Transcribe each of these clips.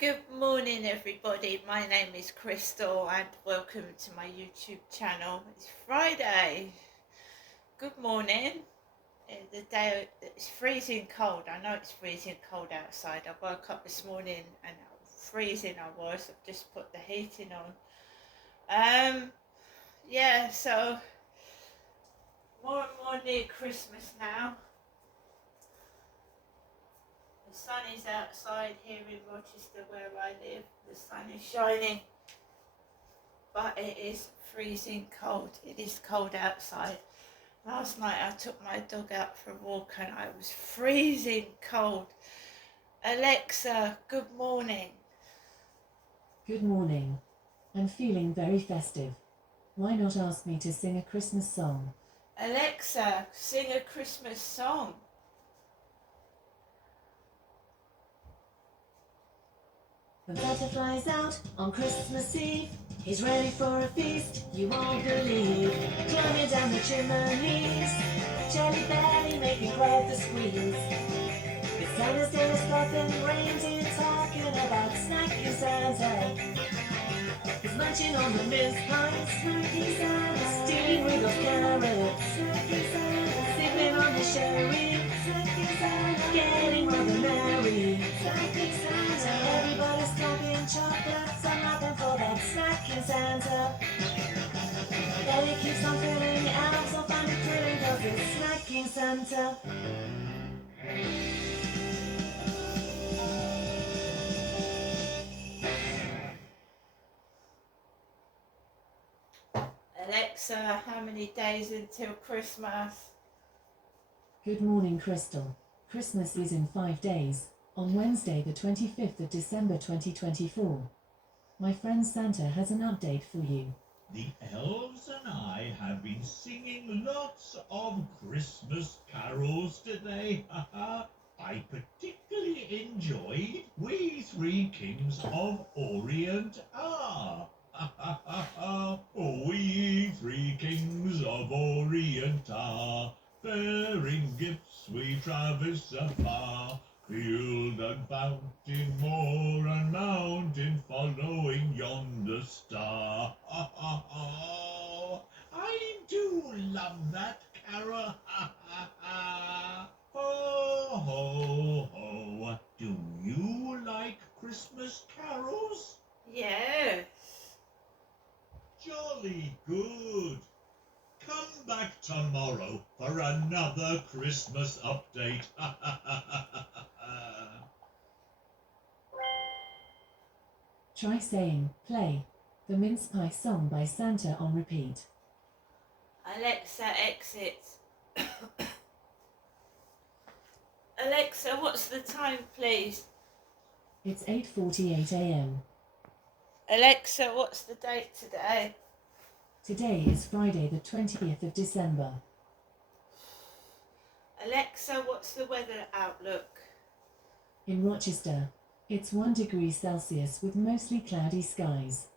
Good morning, everybody. My name is Crystal, and welcome to my YouTube channel. It's Friday. Good morning. The day it's freezing cold. I know it's freezing cold outside. I woke up this morning and freezing I was. I've just put the heating on. Yeah. So more and more near Christmas now. The sun is outside here in Rochester where I live. The sun is shining, but it is freezing cold. It is cold outside. Last night I took my dog out for a walk and I was freezing cold. Alexa, good morning. Good morning. I'm feeling very festive. Why not ask me to sing a Christmas song? Alexa, sing a Christmas song. When Santa flies out on Christmas Eve, he's ready for a feast you won't believe. Climbing down the chimneys, Jelly Belly making quite the squeeze. It's Santa's day, stuff and reindeer talking about snacking Santa. He's munching on the mince pies, snacking Santa. Stealing Rudolph's carrots, snacking Santa. Sipping on the sherry, snacking Santa. Getting rather merry, snacking Santa. Everybody's talking chocolates and nothing for that snacking Santa. Belly keeps on filling out, so find it thrilling 'cause it's snacking Santa. Alexa, how many days until Christmas? Good morning, Crystal. Christmas is in 5 days, on Wednesday the 25th of December 2024. My friend Santa has an update for you. The elves and I have been singing lots of Christmas carols today. I particularly enjoyed We Three Kings of Orient are. We three kings of Orient are, bearing gifts we traverse afar. Field and fountain, moor and mountain, following yonder star. I do love that carol. Ho, ho, ho. Do you like Christmas carols? Yes. Jolly good. Come back tomorrow for another Christmas update. Try saying, play, the mince pie song by Santa on repeat. Alexa, exit. Alexa, what's the time, please? It's 8:48 a.m. Alexa, what's the date today? Today is Friday the 20th of December. Alexa, what's the weather outlook? In Rochester, it's 1 degree Celsius with mostly cloudy skies.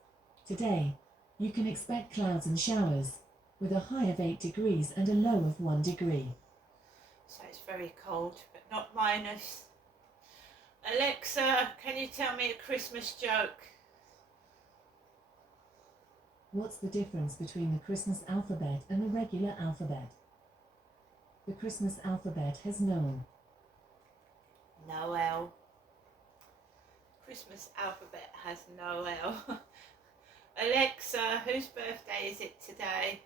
Today, you can expect clouds and showers, with a high of 8 degrees and a low of 1 degree. So it's very cold, but not minus. Alexa, can you tell me a Christmas joke? What's the difference between the Christmas alphabet and the regular alphabet? The Christmas alphabet has no. Noel. Christmas alphabet has Noel. Alexa, whose birthday is it today?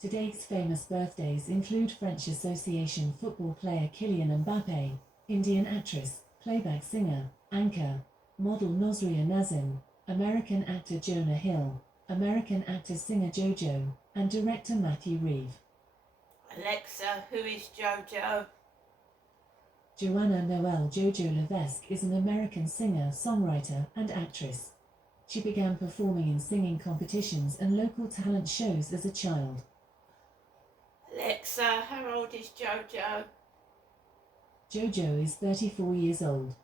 Today's famous birthdays include French Association football player Kylian Mbappé, Indian actress, playback singer, anchor, model Nosria Nazim, American actor Jonah Hill, American actor-singer JoJo, and director Matthew Reeve. Alexa, who is JoJo? Joanna Noel JoJo Levesque is an American singer, songwriter, and actress. She began performing in singing competitions and local talent shows as a child. Alexa, how old is JoJo? JoJo is 34 years old.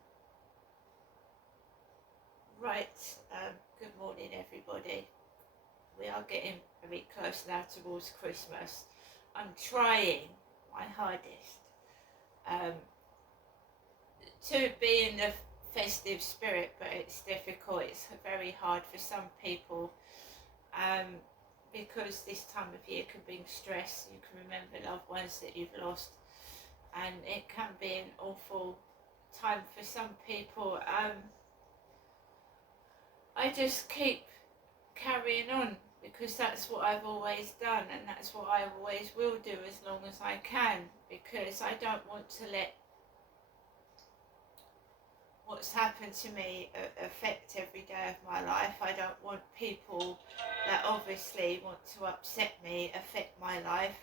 Right, good morning everybody. We are getting very close now towards Christmas. I'm trying my hardest to be in the festive spirit, but it's difficult. It's very hard for some people, because this time of year can bring stress. You can remember loved ones that you've lost, and it can be an awful time for some people. I just keep carrying on, because that's what I've always done, and that's what I always will do as long as I can, because I don't want to let what's happened to me affect every day of my life. I don't want people that obviously want to upset me affect my life.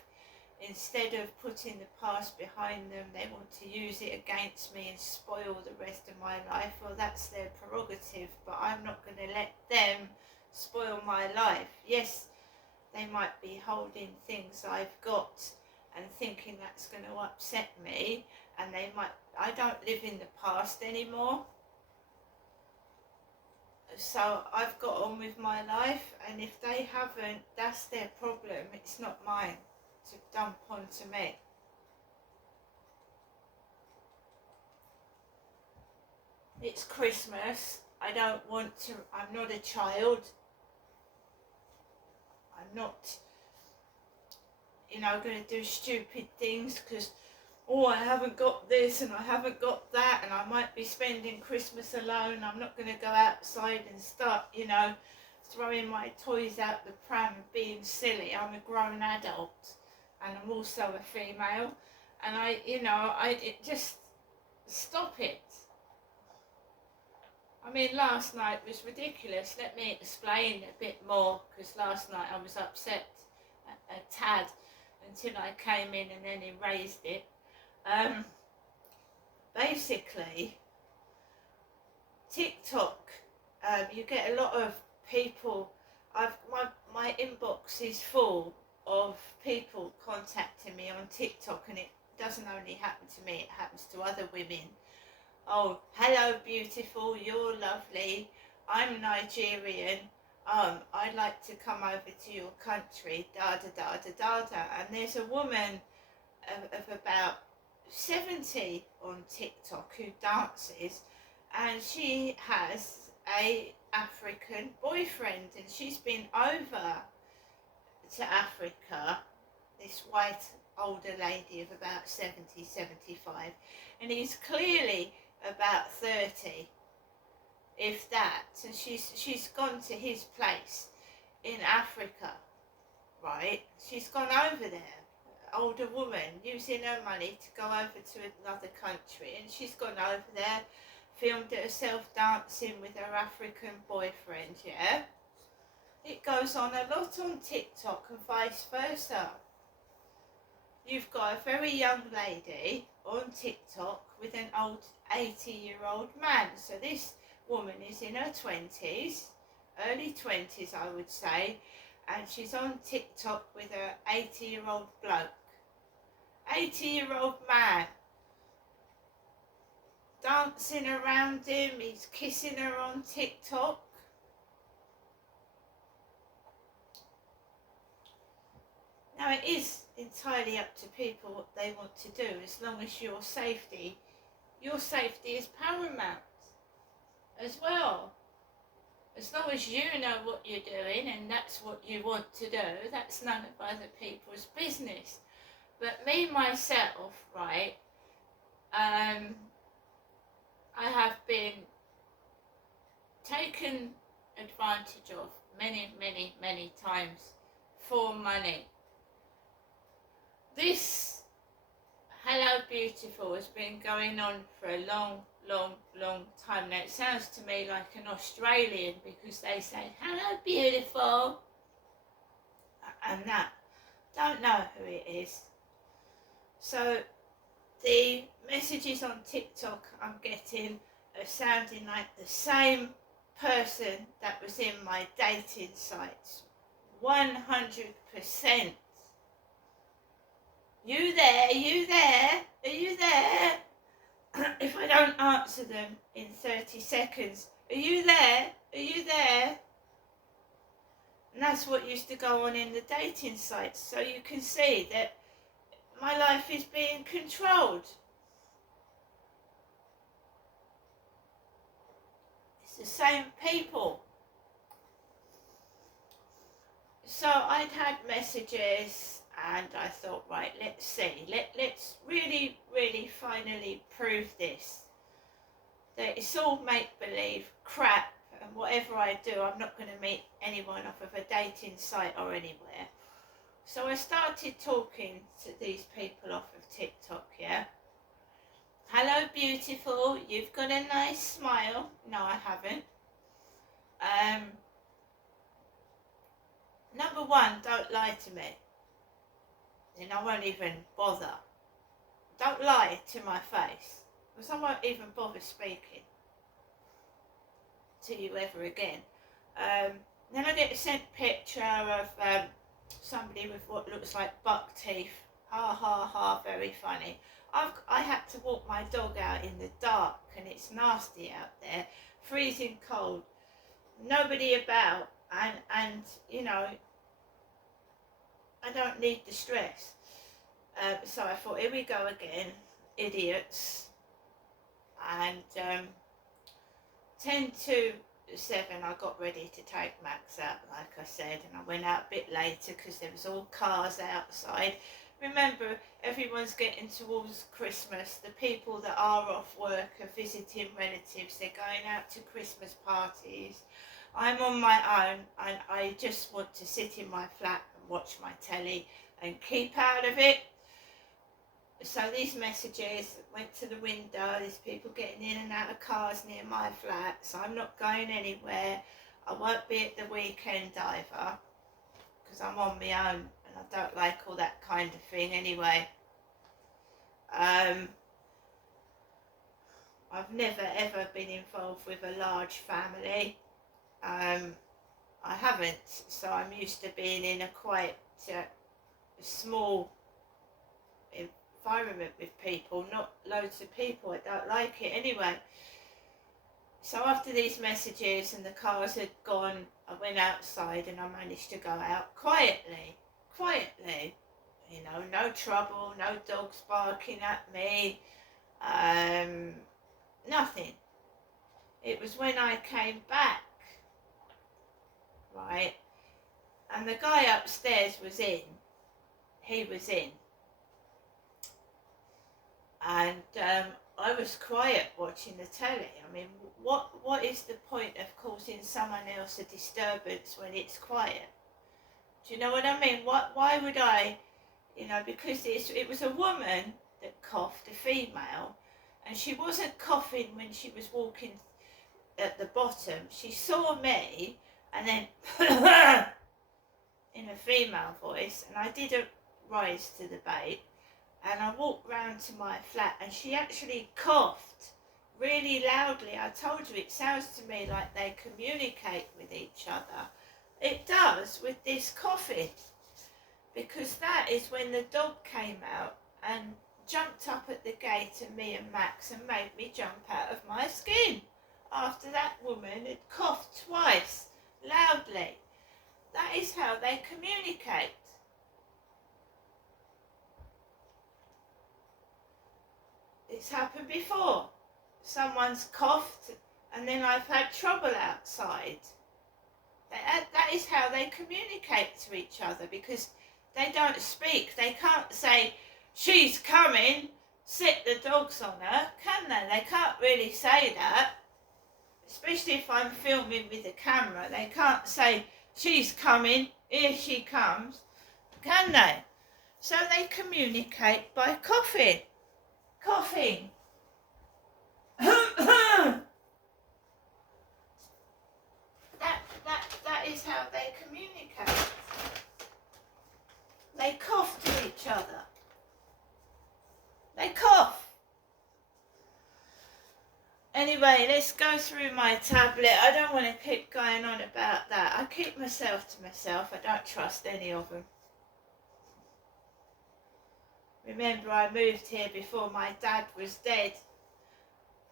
Instead of putting the past behind them, they want to use it against me and spoil the rest of my life. Well, that's their prerogative, but I'm not going to let them spoil my life. Yes, they might be holding things I've got and thinking that's going to upset me, and I don't live in the past anymore. So I've got on with my life, and if they haven't, that's their problem. It's not mine to dump onto me. It's Christmas. I don't want to, I'm not a child. I'm not, going to do stupid things because, I haven't got this and I haven't got that, and I might be spending Christmas alone. I'm not going to go outside and start, throwing my toys out the pram and being silly. I'm a grown adult, and I'm also a female, and just stop it. I mean, last night was ridiculous. Let me explain a bit more, because last night I was upset a tad until I came in and then erased it. Basically, TikTok, you get a lot of people. My inbox is full of people contacting me on TikTok, and it doesn't only happen to me, it happens to other women. Oh, hello beautiful, you're lovely, I'm Nigerian, I'd like to come over to your country, da da da da da da. And there's a woman of about 70 on TikTok who dances, and she has a African boyfriend, and she's been over to Africa, this white older lady of about 70, 75, and he's clearly about 30, if that, and she's gone to his place in Africa, right? She's gone over there, older woman, using her money to go over to another country, and she's gone over there, filmed herself dancing with her African boyfriend, yeah? It goes on a lot on TikTok and vice versa. You've got a very young lady on TikTok with an old 80-year-old man. So this woman is in her 20s, early 20s I would say, and she's on TikTok with her 80-year-old bloke. 80-year-old man, dancing around him, he's kissing her on TikTok. Now, it is entirely up to people what they want to do, as long as your safety is paramount as well. As long as you know what you're doing and that's what you want to do, that's none of other people's business. But me, myself, right, I have been taken advantage of many, many, many times for money. This Hello Beautiful has been going on for a long, long, long time now. It sounds to me like an Australian, because they say, hello beautiful, and that. Don't know who it is. So the messages on TikTok I'm getting are sounding like the same person that was in my dating sites. 100%. You there? You there? Are you there? If I don't answer them in 30 seconds, are you there? Are you there? And that's what used to go on in the dating sites. So you can see that my life is being controlled. It's the same people. So I'd had messages and I thought, right, let's see. Let's really, really finally prove this. That it's all make-believe crap, and whatever I do, I'm not going to meet anyone off of a dating site or anywhere. So I started talking to these people off of TikTok, yeah? Hello, beautiful. You've got a nice smile. No, I haven't. Number one, don't lie to me. And I won't even bother. Don't lie to my face. Because I won't even bother speaking to you ever again. Then I get a sent picture of somebody with what looks like buck teeth. Ha ha ha, very funny. I had to walk my dog out in the dark and it's nasty out there, freezing cold, nobody about, and you know, I don't need the stress. So I thought, here we go again, idiots. And 10 to 7 I got ready to take Max out, like I said, and I went out a bit later because there was all cars outside. Remember, everyone's getting towards Christmas. The people that are off work are visiting relatives. They're going out to Christmas parties. I'm on my own and I just want to sit in my flat and watch my telly and keep out of it. So these messages went to the window. There's people getting in and out of cars near my flat. So I'm not going anywhere. I won't be at the weekend either because I'm on my own. I don't like all that kind of thing anyway. I've never ever been involved with a large family. I haven't, so I'm used to being in a quite small environment with people, not loads of people. I don't like it anyway. So after these messages and the cars had gone, I went outside and I managed to go out quietly, you know, no trouble, no dogs barking at me, nothing. It was when I came back, right, and the guy upstairs was in, he was in, and I was quiet watching the telly. I mean, what is the point of causing someone else a disturbance when it's quiet? Do you know what I mean? Why would I, you know, because it was a woman that coughed, a female, and she wasn't coughing when she was walking at the bottom. She saw me and then in a female voice, and I didn't rise to the bait, and I walked round to my flat and she actually coughed really loudly. I told you, it sounds to me like they communicate with each other. It does with this coughing, because that is when the dog came out and jumped up at the gate at me and Max and made me jump out of my skin after that woman had coughed twice loudly. That is how they communicate. It's happened before. Someone's coughed and then I've had trouble outside. That is how they communicate to each other, because they don't speak. They can't say, she's coming, sit the dogs on her, can they? They can't really say that. Especially if I'm filming with a camera. They can't say, she's coming, here she comes, can they? So they communicate by coughing. Coughing. That is how they communicate. They cough to each other. They cough. Anyway, let's go through my tablet. I don't want to keep going on about that. I keep myself to myself. I don't trust any of them. Remember, I moved here before my dad was dead.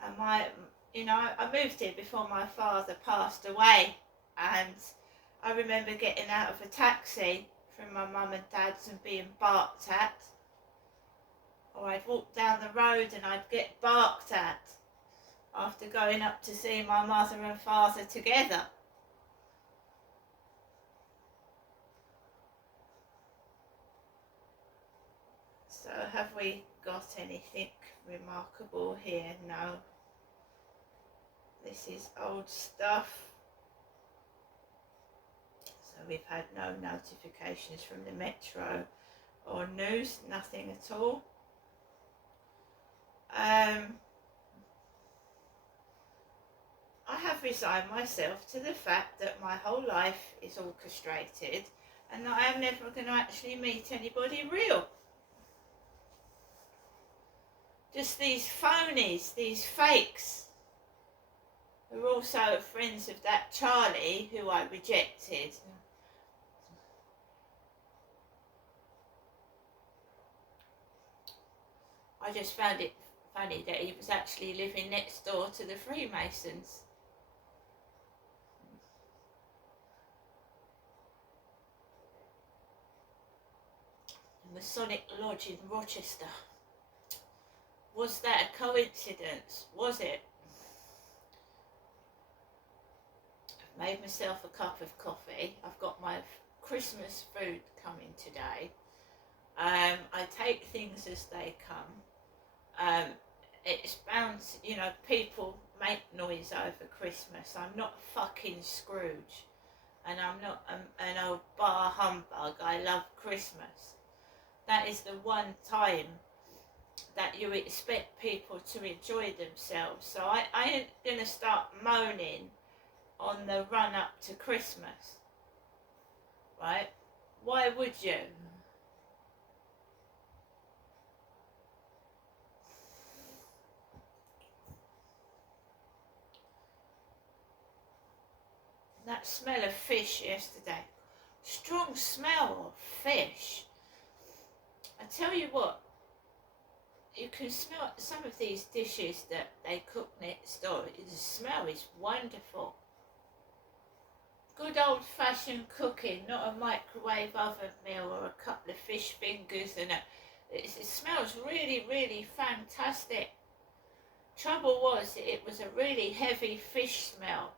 And I moved here before my father passed away. And I remember getting out of a taxi from my mum and dad's and being barked at. Or I'd walk down the road and I'd get barked at. after going up to see my mother and father together. So have we got anything remarkable here? No. This is old stuff. So we've had no notifications from the Metro or news, nothing at all. I have resigned myself to the fact that my whole life is orchestrated and that I am never going to actually meet anybody real. Just these phonies, these fakes, who are also friends of that Charlie who I rejected. I just found it funny that he was actually living next door to the Freemasons. The Masonic Lodge in Rochester. Was that a coincidence? Was it? I've made myself a cup of coffee. I've got my Christmas food coming today. I take things as they come. It's bound, you know, people make noise over Christmas. I'm not fucking Scrooge, and I'm not an old bar humbug. I love Christmas. That is the one time that you expect people to enjoy themselves. So I ain't gonna start moaning on the run up to Christmas, right? Why would you? That smell of fish yesterday, strong smell of fish. I tell you what, you can smell some of these dishes that they cook next door. The smell is wonderful. Good old-fashioned cooking, not a microwave oven meal or a couple of fish fingers and it smells really, really fantastic. Trouble was, it was a really heavy fish smell.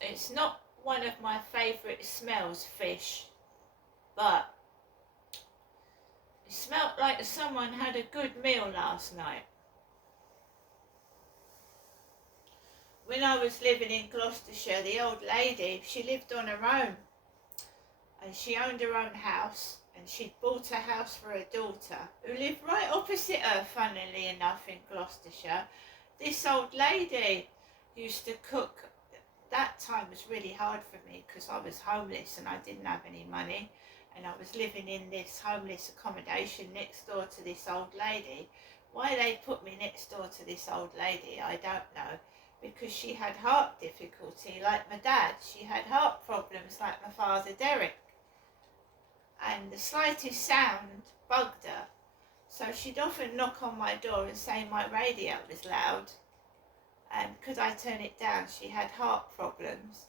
It's not one of my favourite smells, fish, but it smelled like someone had a good meal last night. When I was living in Gloucestershire, the old lady, she lived on her own and she owned her own house, and she'd bought a house for her daughter who lived right opposite her, funnily enough, in Gloucestershire. This old lady used to cook. That time was really hard for me because I was homeless and I didn't have any money, and I was living in this homeless accommodation next door to this old lady. Why they put me next door to this old lady, I don't know, because she had heart difficulty like my dad. She had heart problems like my father Derek, and the slightest sound bugged her, so she'd often knock on my door and say my radio was loud, and could I turn it down? She had heart problems,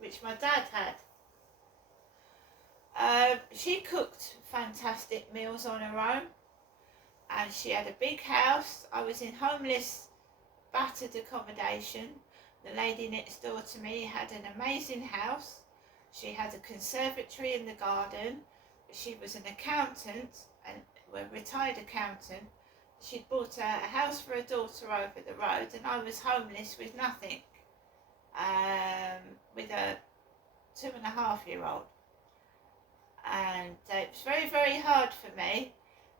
which my dad had. She cooked fantastic meals on her own, and she had a big house. I was in homeless, battered accommodation. The lady next door to me had an amazing house. She had a conservatory in the garden. She was an accountant, and a retired accountant. She'd bought a house for her daughter over the road, and I was homeless with nothing, with a 2.5-year-old. And it was very, very hard for me.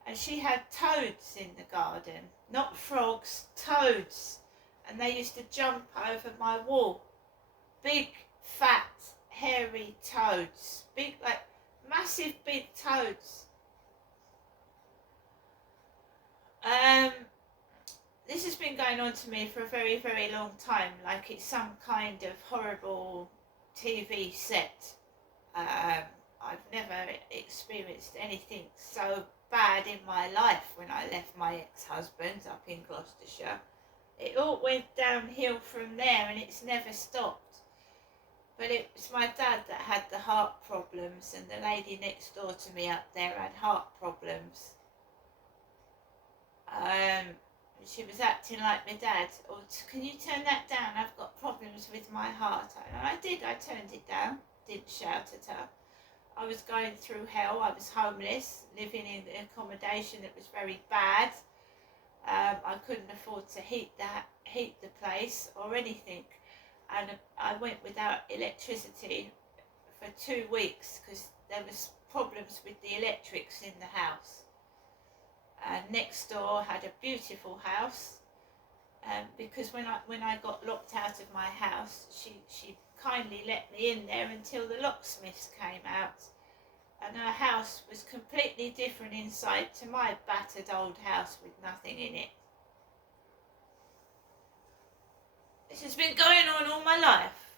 And she had toads in the garden, not frogs, toads. And they used to jump over my wall. Big, fat, hairy toads. Big, like, massive big toads. This has been going on to me for a very, very long time, like it's some kind of horrible TV set. I've never experienced anything so bad in my life when I left my ex-husband up in Gloucestershire. It all went downhill from there, and it's never stopped. But it was my dad that had the heart problems, and the lady next door to me up there had heart problems. And she was acting like my dad. "Oh, can you turn that down? I've got problems with my heart." And I did. I turned it down. Didn't shout at her. I was going through hell. I was homeless, living in accommodation that was very bad. I couldn't afford to heat the place or anything, and I went without electricity for 2 weeks because there was problems with the electrics in the house. And next door had a beautiful house, because when I got locked out of my house, she kindly let me in there until the locksmiths came out, and her house was completely different inside to my battered old house with nothing in it. This has been going on all my life,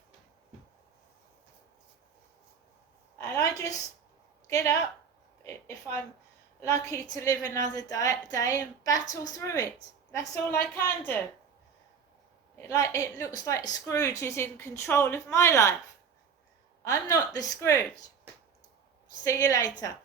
and I just get up if I'm lucky to live another day and battle through it. That's all I can do. It looks like Scrooge is in control of my life. I'm not the Scrooge. See you later.